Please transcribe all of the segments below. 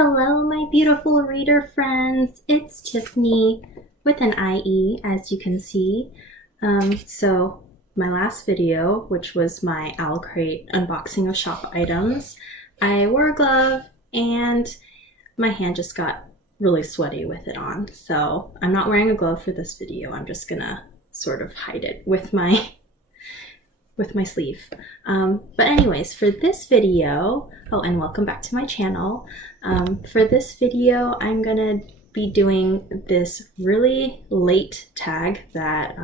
Hello, my beautiful reader friends. It's Tiffany with an IE, as you can see. So my last video, which was my Owl Crate unboxing of shop items, I wore a glove and my hand just got really sweaty with it on. So I'm not wearing a glove for this video. I'm just gonna sort of hide it with my sleeve. But anyways, for this video, oh, and welcome back to my channel. For this video, I'm gonna be doing this really late tag that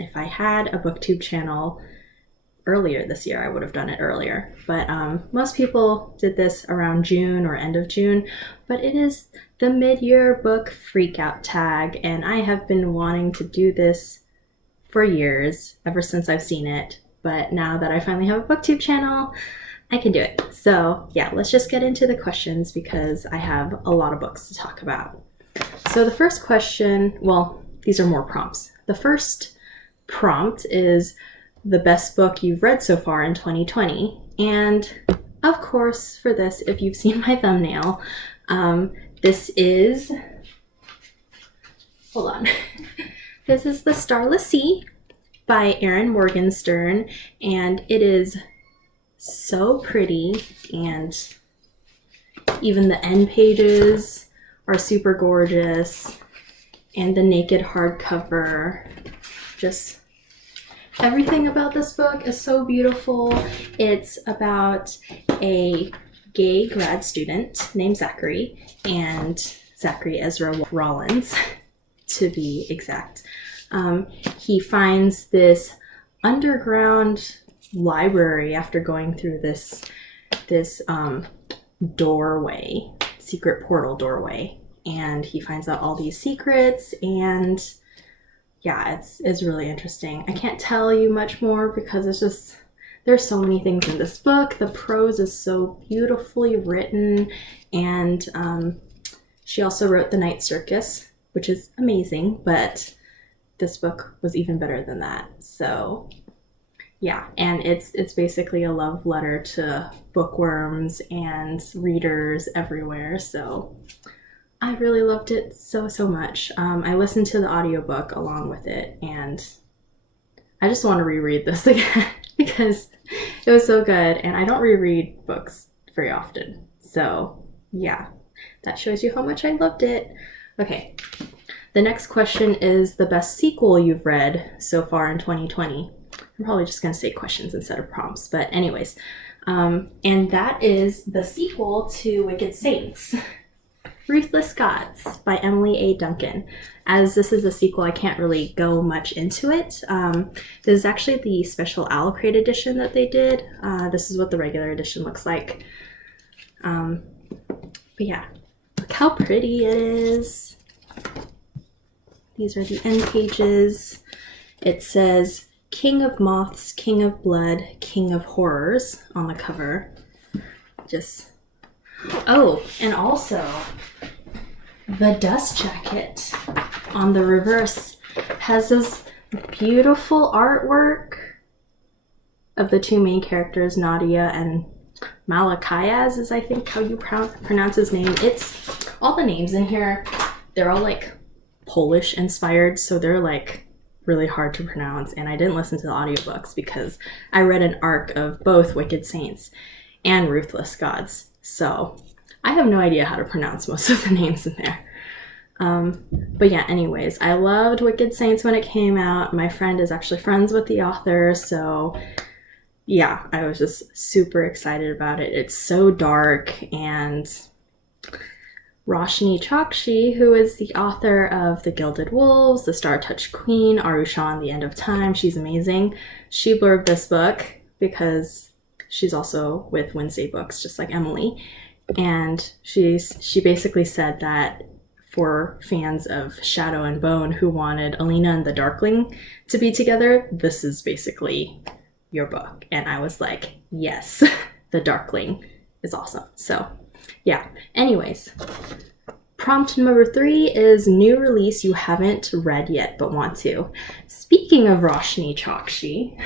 if I had a BookTube channel earlier this year, I would have done it earlier. But most people did this around June or end of June, but it is the mid-year book freakout tag, and I have been wanting to do this for years, ever since I've seen it. But now that I finally have a BookTube channel, I can do it. So yeah, let's just get into the questions because I have a lot of books to talk about. So the first question, well, these are more prompts. The first prompt is the best book you've read so far in 2020. And of course, for this, if you've seen my thumbnail, this is, hold on. This is The Starless Sea by Erin Morgenstern, and it is so pretty, and even the end pages are super gorgeous, and the naked hardcover, just everything about this book is so beautiful. It's about a gay grad student named Zachary, and Zachary Ezra Rollins to be exact. He finds this underground library after going through this doorway, secret portal doorway, and he finds out all these secrets, and yeah, it's really interesting. I can't tell you much more because it's just, there's so many things in this book. The prose is so beautifully written, and she also wrote The Night Circus, which is amazing, but this book was even better than that. So yeah, and it's basically a love letter to bookworms and readers everywhere. So I really loved it so much. I listened to the audiobook along with it, and I just want to reread this again because it was so good, and I don't reread books very often. So yeah, that shows you how much I loved it. Okay. The next question is the best sequel you've read so far in 2020. I'm probably just going to say questions instead of prompts, but anyways. And that is the sequel to Wicked Saints, Ruthless Gods by Emily A. Duncan. As this is a sequel, I can't really go much into it. This is actually the special Owl Crate edition that they did. This is what the regular edition looks like. But yeah, look how pretty it is. These are the end pages. It says King of Moths, King of Blood, King of Horrors on the cover. Just, oh, and also the dust jacket on the reverse has this beautiful artwork of the two main characters, Nadia and Malachias is I think how you pronounce his name. It's all the names in here. They're all like Polish inspired, so they're like really hard to pronounce, and I didn't listen to the audiobooks because I read an arc of both Wicked Saints and Ruthless Gods, so I have no idea how to pronounce most of the names in there. But yeah, anyways, I loved Wicked Saints when it came out. My friend is actually friends with the author, so yeah, I was just super excited about it. It's so dark, and Roshni Chokshi, who is the author of The Gilded Wolves, The Star-Touched Queen, Arusha and the End of Time, she's amazing. She blurbed this book because she's also with Wednesday Books, just like Emily. And she basically said that for fans of Shadow and Bone who wanted Alina and the Darkling to be together, this is basically your book. And I was like, yes, the Darkling is awesome. So yeah, anyways, prompt number 3 is new release you haven't read yet but want to. Speaking of Roshni Chokshi,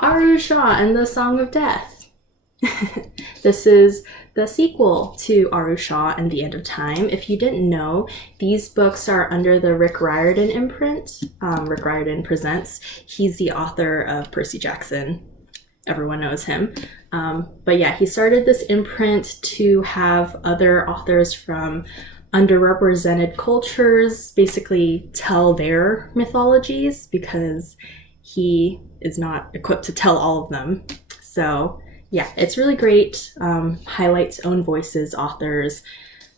Arusha and the Song of Death. This is the sequel to Arusha and the End of Time. If you didn't know, these books are under the Rick Riordan imprint. Rick Riordan Presents. He's the author of Percy Jackson. Everyone knows him. But yeah, he started this imprint to have other authors from underrepresented cultures basically tell their mythologies, because he is not equipped to tell all of them. So yeah, it's really great. Highlights own voices, authors,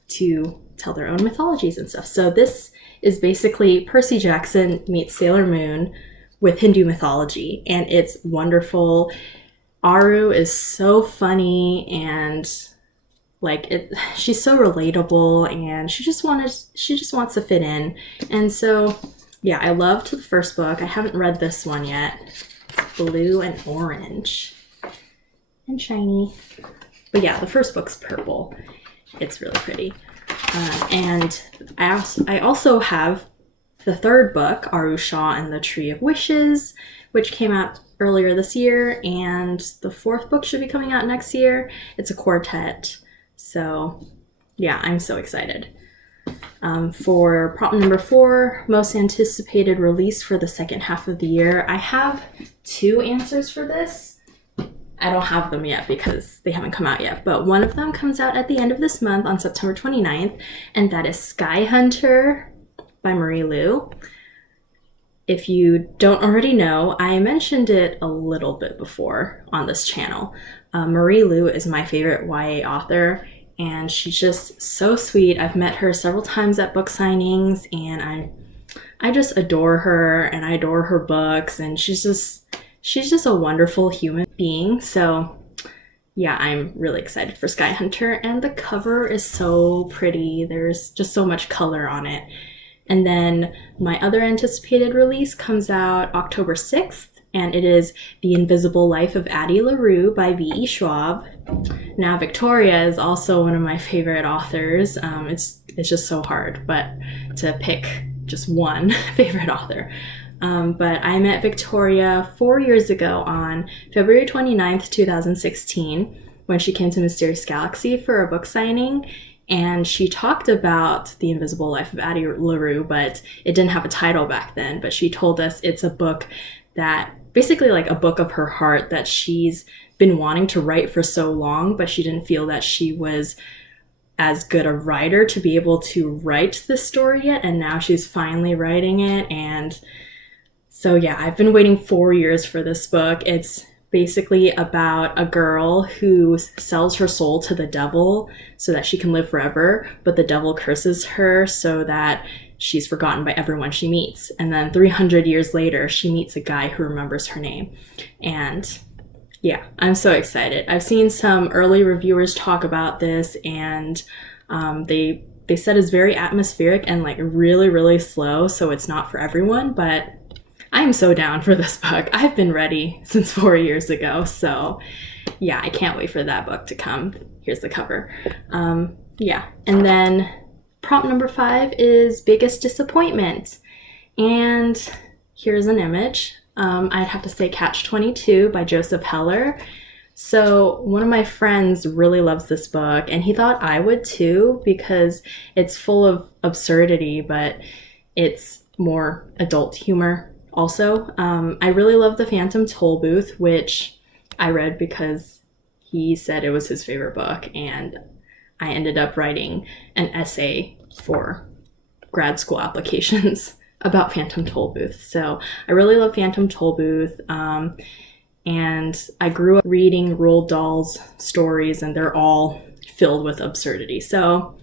to tell their own mythologies and stuff. So this is basically Percy Jackson meets Sailor Moon with Hindu mythology, and it's wonderful. Aru is so funny, and she's so relatable, and she just wants to fit in. And so yeah, I loved the first book. I haven't read this one yet. It's blue and orange and shiny. But yeah, the first book's purple. It's really pretty. And I also have the third book, Arusha and the Tree of Wishes, which came out earlier this year, and the fourth book should be coming out next year. It's a quartet. So yeah, I'm so excited. For prompt number 4, most anticipated release for the second half of the year, I have 2 answers for this. I don't have them yet because they haven't come out yet, but one of them comes out at the end of this month on September 29th, and that is Sky Hunter by Marie Lu. If you don't already know, I mentioned it a little bit before on this channel. Marie Lu is my favorite YA author, and she's just so sweet. I've met her several times at book signings, and I just adore her, and I adore her books, and she's just a wonderful human being. So yeah, I'm really excited for Sky Hunter, and the cover is so pretty. There's just so much color on it. And then my other anticipated release comes out October 6th, and it is The Invisible Life of Addie LaRue by V.E. Schwab. Now, Victoria is also one of my favorite authors. It's just so hard, but to pick just one favorite author. But I met Victoria 4 years ago on February 29th, 2016, when she came to Mysterious Galaxy for a book signing. And she talked about The Invisible Life of Addie LaRue, but it didn't have a title back then. But she told us it's a book that, basically like a book of her heart, that she's been wanting to write for so long, but she didn't feel that she was as good a writer to be able to write this story yet. And now she's finally writing it. And so yeah, I've been waiting 4 years for this book. It's basically about a girl who sells her soul to the devil so that she can live forever, but the devil curses her so that she's forgotten by everyone she meets. And then 300 years later, she meets a guy who remembers her name. And yeah, I'm so excited. I've seen some early reviewers talk about this, and they said it's very atmospheric and like really, really slow, so it's not for everyone, but I'm so down for this book. I've been ready since 4 years ago, so yeah, I can't wait for that book to come. Here's the cover. Yeah, and then prompt number 5 is Biggest Disappointment. And here's an image. I'd have to say Catch-22 by Joseph Heller. So one of my friends really loves this book, and he thought I would too, because it's full of absurdity, but it's more adult humor. Also, I really love The Phantom Tollbooth, which I read because he said it was his favorite book, and I ended up writing an essay for grad school applications about Phantom Tollbooth. So I really love Phantom Tollbooth, and I grew up reading Roald Dahl's stories, and they're all filled with absurdity. So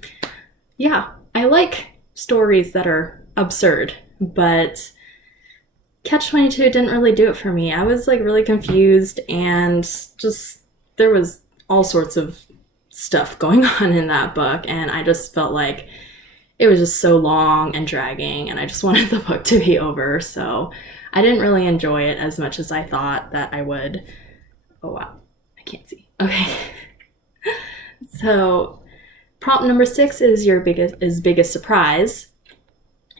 yeah, I like stories that are absurd, but Catch-22 didn't really do it for me. I was like really confused, and just there was all sorts of stuff going on in that book, and I just felt like it was just so long and dragging, and I just wanted the book to be over. So I didn't really enjoy it as much as I thought that I would. Oh wow, I can't see. Okay. So prompt number 6 is biggest surprise.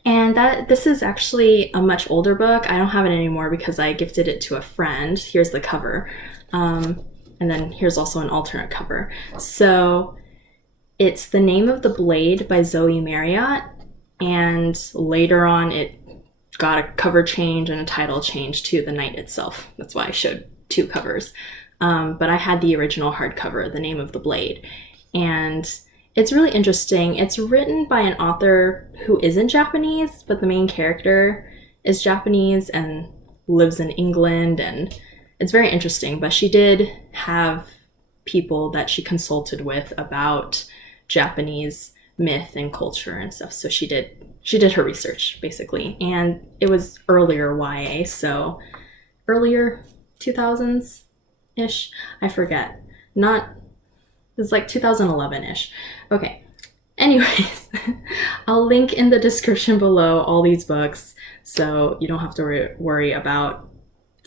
And this is actually a much older book. I don't have it anymore because I gifted it to a friend. Here's the cover. And then here's also an alternate cover. So it's The Name of the Blade by Zoe Marriott, and later on it got a cover change and a title change to The Night Itself. That's why I showed two covers. But I had the original hardcover, The Name of the Blade. And it's really interesting. It's written by an author who isn't Japanese, but the main character is Japanese and lives in England, and it's very interesting. But she did have people that she consulted with about Japanese myth and culture and stuff. So she did her research, basically. And it was earlier YA, so earlier 2000s-ish. I forget. It's like 2011-ish. Okay. Anyways, I'll link in the description below all these books, so you don't have to worry about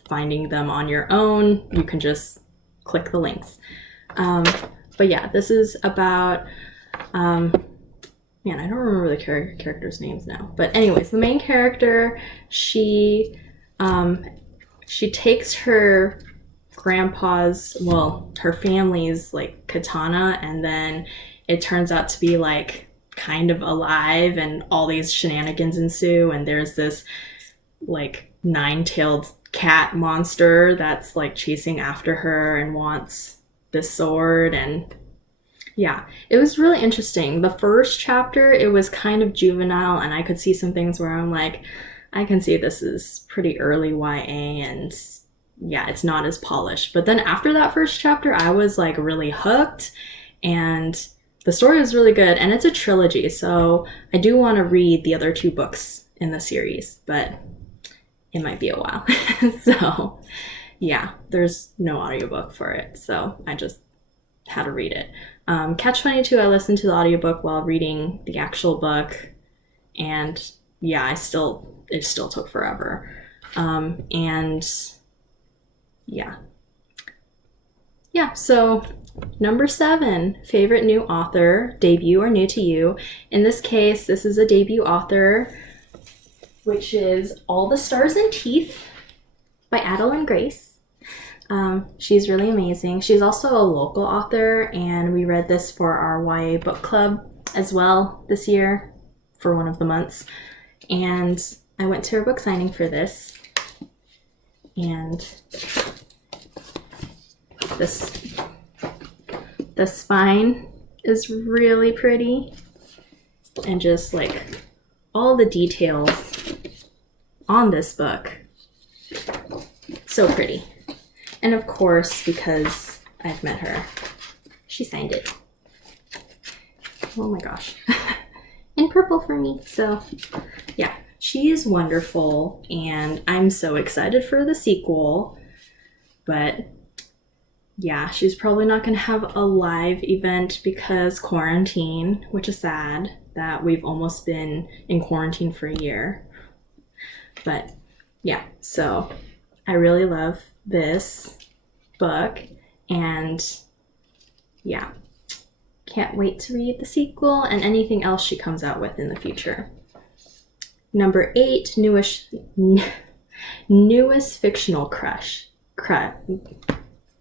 finding them on your own. You can just click the links. But yeah, this is about, man, I don't remember the characters' names now. But anyways, the main character, she takes her grandpa's, well, her family's like katana, and then it turns out to be like kind of alive, and all these shenanigans ensue, and there's this like 9-tailed cat monster that's like chasing after her and wants this sword. And yeah, it was really interesting. The first chapter, it was kind of juvenile, and I could see some things where I'm like, I can see this is pretty early YA, and yeah, it's not as polished. But then after that first chapter, I was like really hooked, and the story was really good, and it's a trilogy, so I do want to read the other 2 books in the series, but it might be a while. So yeah, there's no audiobook for it, so I just had to read it. Catch-22, I listened to the audiobook while reading the actual book, and yeah, it still took forever. And yeah, so number 7, favorite new author, debut or new to you. In this case, this is a debut author, which is All the Stars and Teeth by Adeline Grace. She's really amazing. She's also a local author, and we read this for our YA book club as well this year for one of the months. And I went to her book signing for this, and the spine is really pretty, and just like all the details on this book, so pretty. And of course, because I've met her, she signed it. Oh my gosh. In purple for me. So yeah, she is wonderful, and I'm so excited for the sequel. But yeah, she's probably not going to have a live event because quarantine, which is sad that we've almost been in quarantine for a year. But yeah, so I really love this book, and yeah, can't wait to read the sequel and anything else she comes out with in the future. Number 8, newest fictional crush.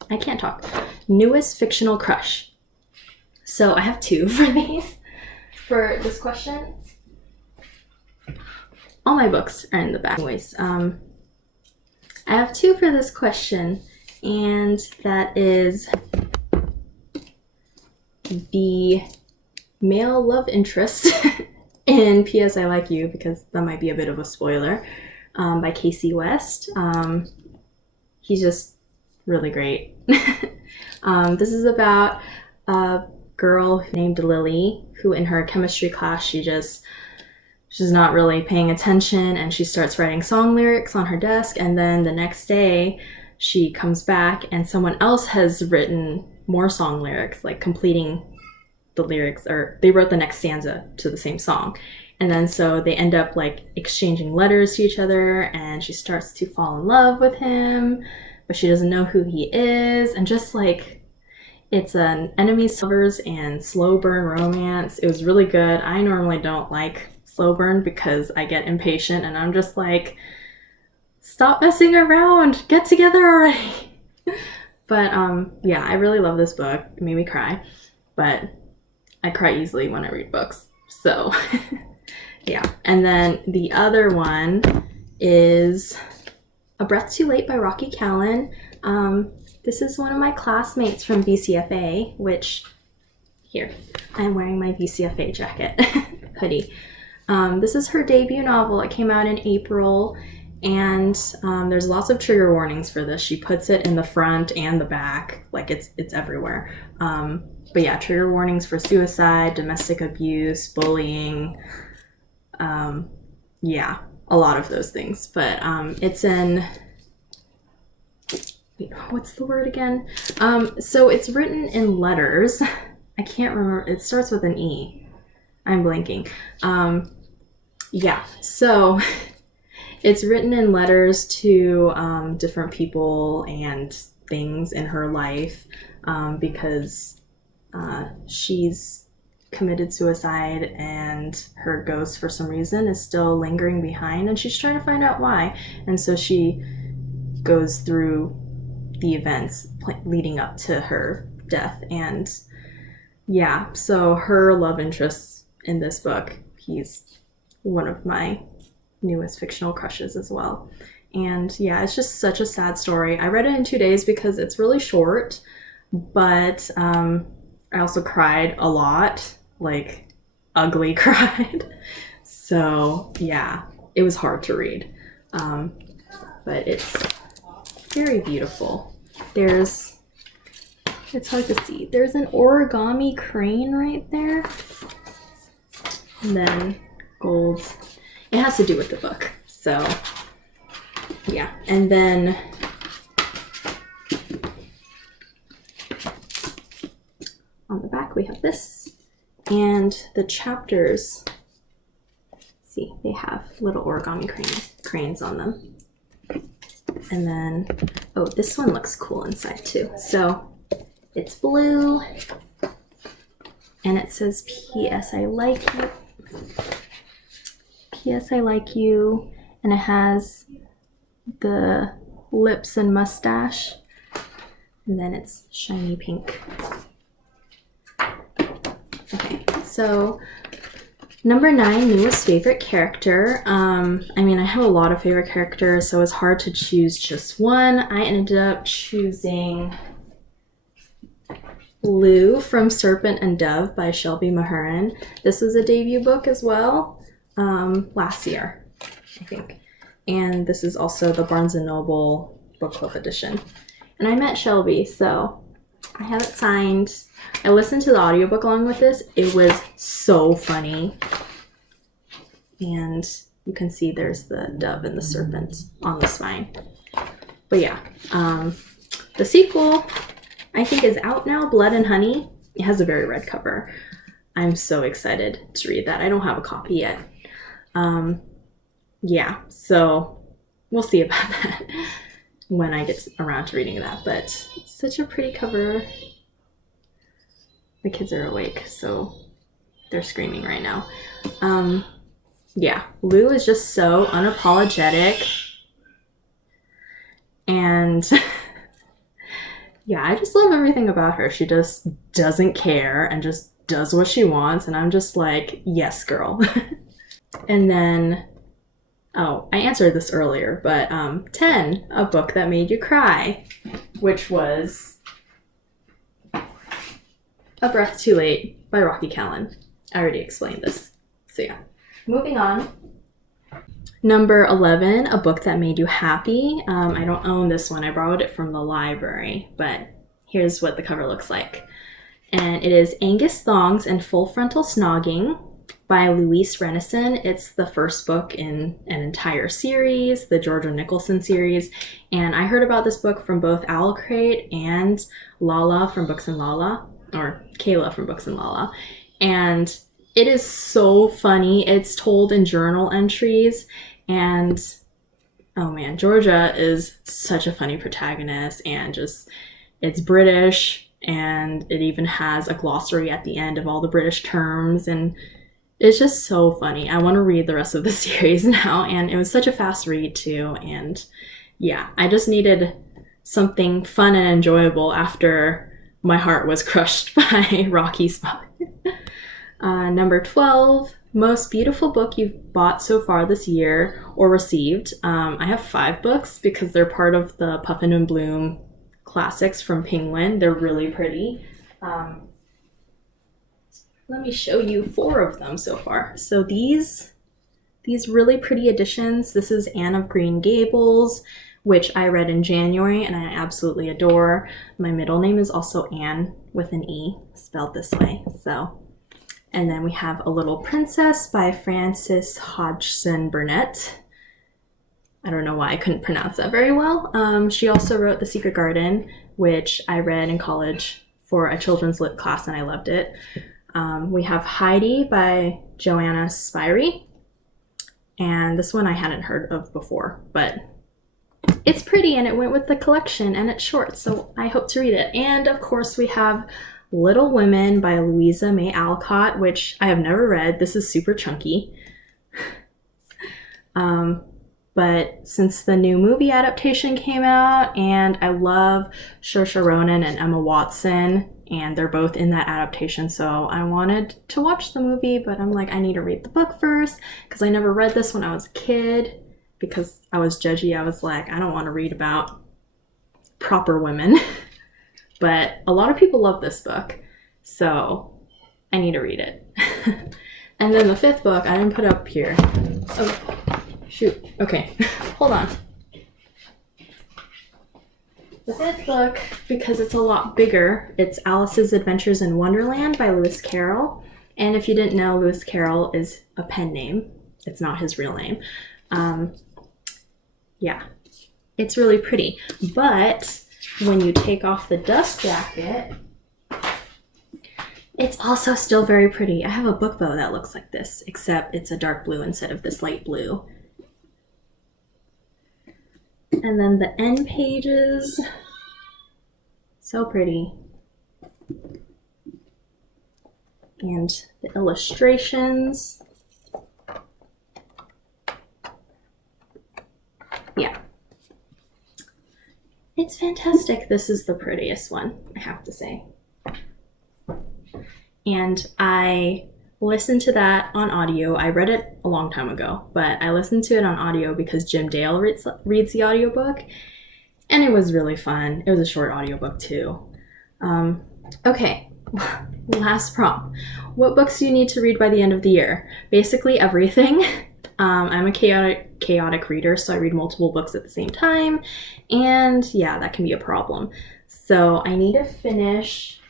I can't talk. Newest fictional crush. So I have 2 for these. For this question, all my books are in the back. Anyways, I have 2 for this question, and that is the male love interest in P.S. I Like You, because that might be a bit of a spoiler, by Casey West. He's just really great. This is about a girl named Lily, who in her chemistry class, she's not really paying attention, and she starts writing song lyrics on her desk, and then the next day she comes back and someone else has written more song lyrics, like completing the lyrics, or they wrote the next stanza to the same song. And then so they end up like exchanging letters to each other, and she starts to fall in love with him, but she doesn't know who he is, and just like, it's an enemies to lovers and slow burn romance. It was really good. I normally don't like slow burn because I get impatient, and I'm just like, stop messing around, get together already. But yeah, I really love this book. It made me cry, but I cry easily when I read books. So yeah. And then the other one is A Breath Too Late by Rocky Callan. This is one of my classmates from VCFA, which, here, I'm wearing my VCFA jacket, hoodie. This is her debut novel. It came out in April, and there's lots of trigger warnings for this. She puts it in the front and the back, like it's everywhere. But yeah, trigger warnings for suicide, domestic abuse, bullying, yeah, a lot of those things. But it's in, wait, what's the word again? So it's written in letters. I can't remember, it starts with an E. I'm blanking. Yeah, so it's written in letters to different people and things in her life, because she's committed suicide and her ghost for some reason is still lingering behind, and she's trying to find out why. And so she goes through the events leading up to her death. And yeah, so her love interest in this book, he's one of my newest fictional crushes as well. And yeah, it's just such a sad story. I read it in 2 days because it's really short, but I also cried a lot, like ugly cried. So yeah, it was hard to read, but it's very beautiful. It's hard to see. There's an origami crane right there, and then gold. It has to do with the book, so yeah. And then on the back we have this, and the chapters, see, they have little origami cranes on them. And then, oh, this one looks cool inside too. So it's blue, and it says P.S. I like you. P.S. I like you, and it has the lips and mustache, and then it's shiny pink. Okay, so number 9, newest favorite character. I mean, I have a lot of favorite characters, so it's hard to choose just one. I ended up choosing Lou from Serpent and Dove by Shelby Mahurin. This was a debut book as well, last year, I think. And this is also the Barnes & Noble Book Club edition. And I met Shelby, so I have it signed. I listened to the audiobook along with this. It was so funny. And you can see there's the dove and the serpent on the spine. But yeah, the sequel I think is out now, Blood and Honey. It has a very red cover. I'm so excited to read that. I don't have a copy yet. Yeah, so we'll see about that when I get around to reading that. But it's such a pretty cover. The kids are awake, so they're screaming right now. Yeah, Lou is just so unapologetic. And yeah, I just love everything about her. She just doesn't care and just does what she wants. And I'm just like, yes, girl. And then, oh, I answered this earlier, but 10, a book that made you cry, which was A Breath Too Late by Rocky Callan. I already explained this. So yeah, moving on. Number 11, a book that made you happy. I don't own this one. I borrowed it from the library, but here's what the cover looks like. And it is Angus Thongs and Full Frontal Snogging by Louise Renison. It's the first book in an entire series, the Georgia Nicholson series. And I heard about this book from both Owl Crate and Lala from Books and Lala, or Kayla from Books and Lala. And it is so funny. It's told in journal entries. And oh man, Georgia is such a funny protagonist, and just, it's British, and it even has a glossary at the end of all the British terms, and it's just so funny. I want to read the rest of the series now, and it was such a fast read too. And yeah, I just needed something fun and enjoyable after my heart was crushed by Rocky's father. Number 12, most beautiful book you've bought so far this year or received. I have 5 books because they're part of the Puffin and Bloom classics from Penguin. They're really pretty. Let me show you 4 of them so far. So these really pretty editions. This is Anne of Green Gables, which I read in January and I absolutely adore. My middle name is also Anne with an E, spelled this way. And then we have A Little Princess by Frances Hodgson Burnett. I don't know why I couldn't pronounce that very well. She also wrote The Secret Garden, which I read in college for a children's lit class and I loved it. We have Heidi by Joanna Spyri. And this one I hadn't heard of before, but it's pretty and it went with the collection and it's short, so I hope to read it. And of course we have Little Women by Louisa May Alcott, which I have never read. This is super chunky. But since the new movie adaptation came out, and I love Saoirse Ronan and Emma Watson, and they're both in that adaptation, so I wanted to watch the movie, but I'm like, I need to read the book first, because I never read this when I was a kid, because I was judgy. I was like, I don't want to read about proper women. But a lot of people love this book, so I need to read it. And then the 5th book, I didn't put up here. Oh, shoot. Okay, hold on. The 5th book, because it's a lot bigger, it's Alice's Adventures in Wonderland by Lewis Carroll. And if you didn't know, Lewis Carroll is a pen name. It's not his real name. Yeah, it's really pretty. But when you take off the dust jacket, it's also still very pretty. I have a book bow that looks like this, except it's a dark blue instead of this light blue. And then the end pages, so pretty. And the illustrations. Yeah. It's fantastic. This is the prettiest one, I have to say. And I listened to that on audio. I read it a long time ago, but I listened to it on audio because Jim Dale reads the audiobook, and it was really fun. It was a short audiobook too. Okay, last prompt. What books do you need to read by the end of the year? Basically everything. I'm a chaotic reader, so I read multiple books at the same time, and yeah, that can be a problem. So I need to finish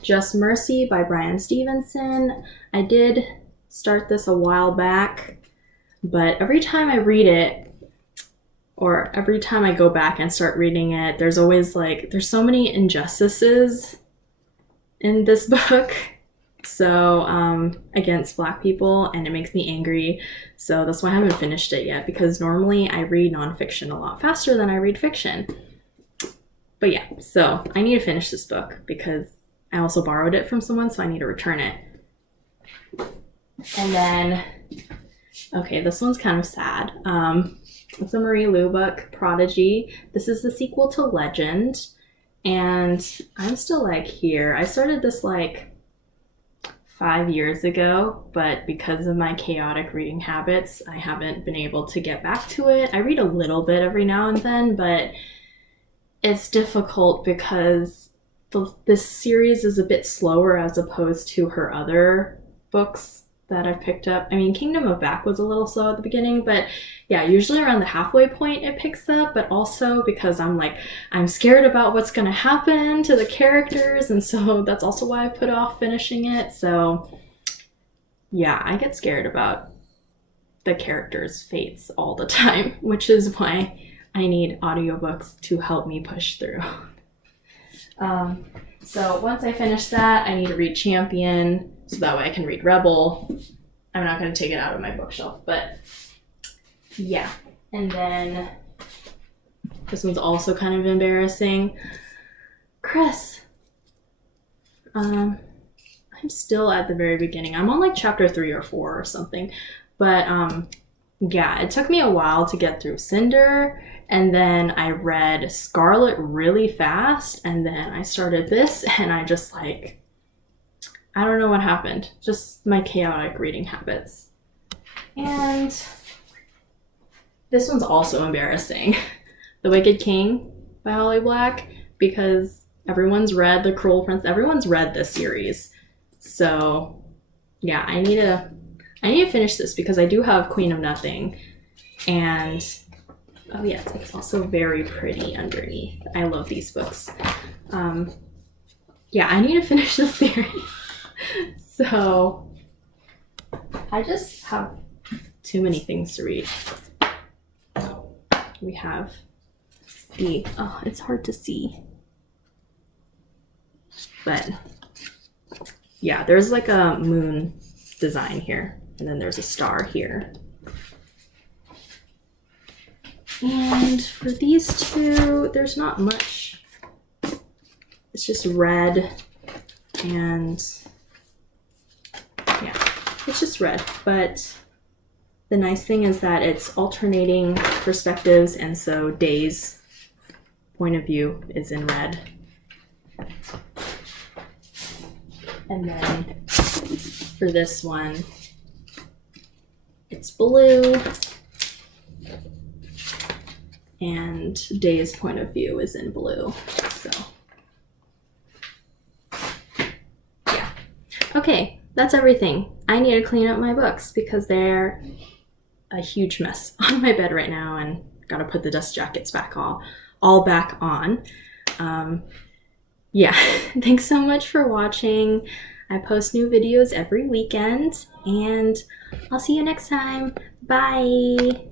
Just Mercy by Bryan Stevenson. I did start this a while back, but every time I read it, or every time I go back and start reading it, there's always there's so many injustices in this book. So against Black people, and it makes me angry. So that's why I haven't finished it yet, because normally I read nonfiction a lot faster than I read fiction. But yeah, so I need to finish this book because I also borrowed it from someone, so I need to return it. And then, okay, this one's kind of sad. It's a Marie Lu book, Prodigy. This is the sequel to Legend, and I'm still here. I started this 5 years ago, but because of my chaotic reading habits, I haven't been able to get back to it. I read a little bit every now and then, but it's difficult because this series is a bit slower as opposed to her other books that I've picked up. I mean, Kingdom of Back was a little slow at the beginning, but yeah, usually around the halfway point it picks up, but also because I'm scared about what's going to happen to the characters, and so that's also why I put off finishing it. So yeah, I get scared about the characters' fates all the time, which is why I need audiobooks to help me push through. So once I finish that, I need to read Champion, so that way I can read Rebel. I'm not going to take it out of my bookshelf, but yeah. And then this one's also kind of embarrassing. Chris. I'm still at the very beginning. I'm on chapter 3 or 4 or something. But yeah, it took me a while to get through Cinder, And then I read Scarlet really fast, and then I started this, and I just like, I don't know what happened. Just my chaotic reading habits. And this one's also embarrassing. The Wicked King by Holly Black, because everyone's read The Cruel Prince. Everyone's read this series. So yeah, I need to finish this because I do have Queen of Nothing. And oh yes, it's also very pretty underneath. I love these books. Yeah, I need to finish this series. So I just have too many things to read. We have oh, it's hard to see. But yeah, there's like a moon design here, and then there's a star here. And for these two, there's not much. It's just red and yeah, it's just red. But the nice thing is that it's alternating perspectives, and so Day's point of view is in red. And then for this one, it's blue, and Day's point of view is in blue. So yeah. Okay, that's everything. I need to clean up my books because they're a huge mess on my bed right now, and gotta put the dust jackets back all back on. Yeah, thanks so much for watching. I post new videos every weekend, and I'll see you next time. Bye!